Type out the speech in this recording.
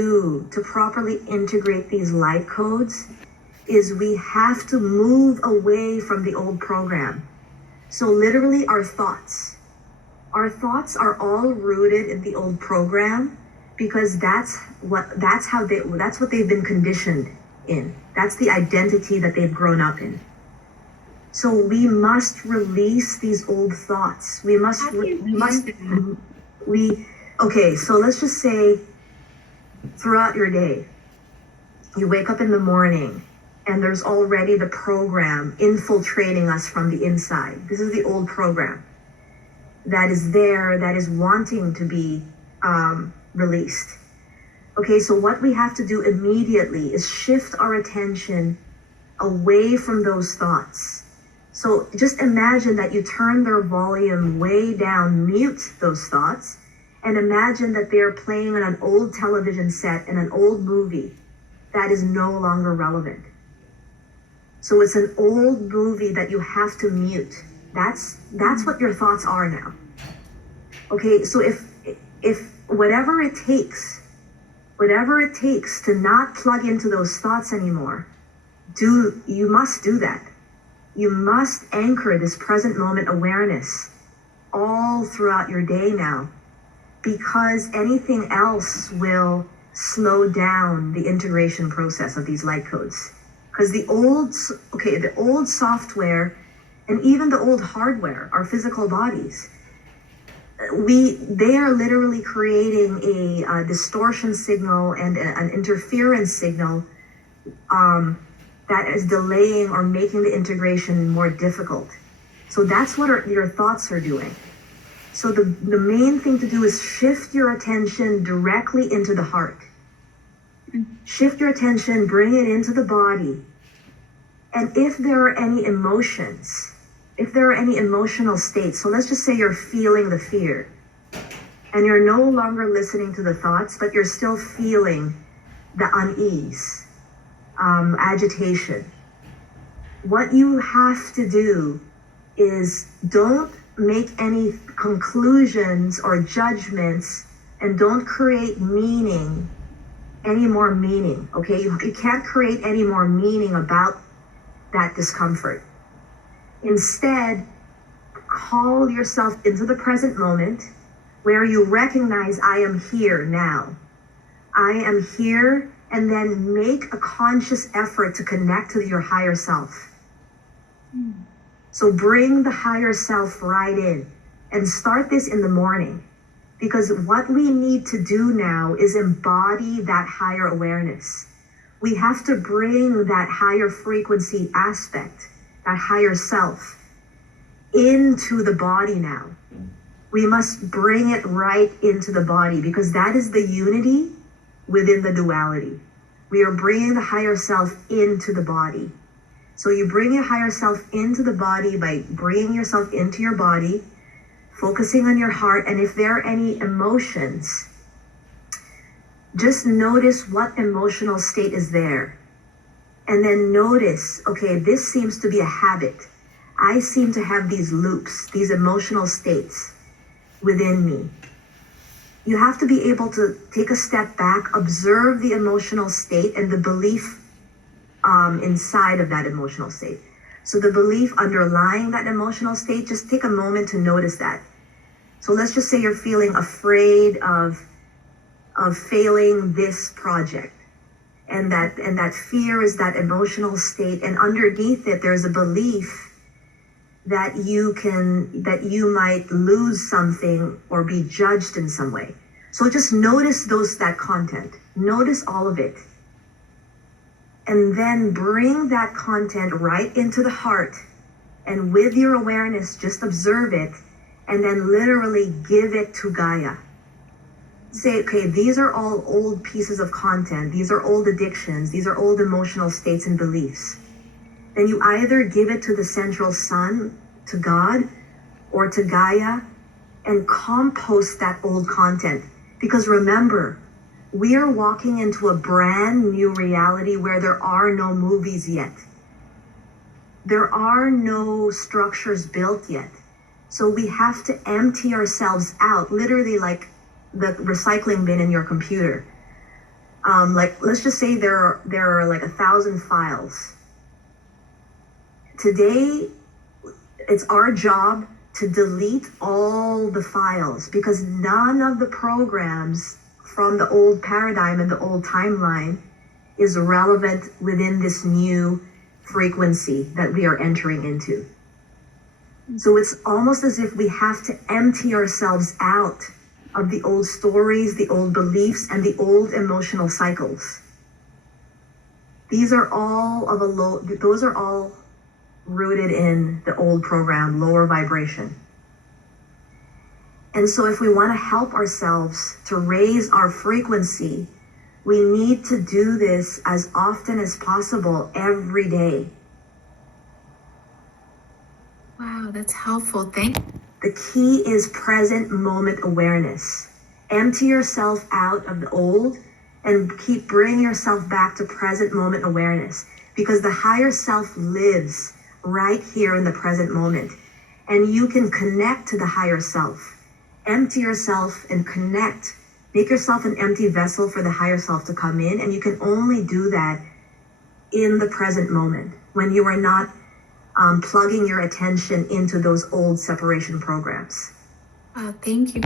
do to properly integrate these light codes is we have to move away from the old program. So literally our thoughts are all rooted in the old program because that's what they've been conditioned in. That's the identity that they've grown up in. So we must release these old thoughts. Okay, so let's just say throughout your day, you wake up in the morning and there's already the program infiltrating us from the inside. This is the old program that is there, that is wanting to be released. Okay, so what we have to do immediately is shift our attention away from those thoughts. So just imagine that you turn their volume way down, mute those thoughts, and imagine that they're playing on an old television set in an old movie that is no longer relevant. So it's an old movie that you have to mute. That's what your thoughts are now. Okay, so if whatever it takes to not plug into those thoughts anymore, you must do that. You must anchor this present moment awareness all throughout your day now, because anything else will slow down the integration process of these light codes. Because the old software and even the old hardware, our physical bodies, they are literally creating a distortion signal and an interference signal that is delaying or making the integration more difficult. So that's what your thoughts are doing. So the main thing to do is shift your attention directly into the heart. Shift your attention, bring it into the body. And if there are any emotions, if there are any emotional states, so let's just say you're feeling the fear and you're no longer listening to the thoughts, but you're still feeling the unease, agitation. What you have to do is don't make any conclusions or judgments, and don't create any more meaning, okay? You can't create any more meaning about that discomfort. Instead, call yourself into the present moment where you recognize I am here now. I am here, and then make a conscious effort to connect to your higher self. So bring the higher self right in and start this in the morning, because what we need to do now is embody that higher awareness. We have to bring that higher frequency aspect, that higher self, into the body now. We must bring it right into the body, because that is the unity within the duality. We are bringing the higher self into the body. So you bring your higher self into the body by bringing yourself into your body, focusing on your heart. And if there are any emotions, just notice what emotional state is there. And then notice, okay, this seems to be a habit. I seem to have these loops, these emotional states within me. You have to be able to take a step back, observe the emotional state and the belief inside of that emotional state. So the belief underlying that emotional state, just take a moment to notice that. So let's just say you're feeling afraid of failing this project. And that fear is that emotional state. And underneath it, there's a belief that you might lose something or be judged in some way. So just notice that content. Notice all of it. And then bring that content right into the heart. And with your awareness, just observe it. And then literally give it to Gaia. Say, okay, these are all old pieces of content. These are old addictions. These are old emotional states and beliefs. Then you either give it to the central sun, to God, or to Gaia, and compost that old content. Because remember, we are walking into a brand new reality where there are no movies yet. There are no structures built yet. So we have to empty ourselves out, literally like the recycling bin in your computer. Like, let's just say there are like 1,000 files. Today, it's our job to delete all the files because none of the programs from the old paradigm and the old timeline is relevant within this new frequency that we are entering into. So it's almost as if we have to empty ourselves out of the old stories, the old beliefs, and the old emotional cycles. These are all those are all rooted in the old program, lower vibration. And so if we want to help ourselves to raise our frequency, we need to do this as often as possible every day. Wow, that's helpful. Thank you. The key is present moment awareness. Empty yourself out of the old and keep bringing yourself back to present moment awareness, because the higher self lives right here in the present moment, and you can connect to the higher self. Empty yourself and connect. Make yourself an empty vessel for the higher self to come in, and you can only do that in the present moment when you are not plugging your attention into those old separation programs. Thank you.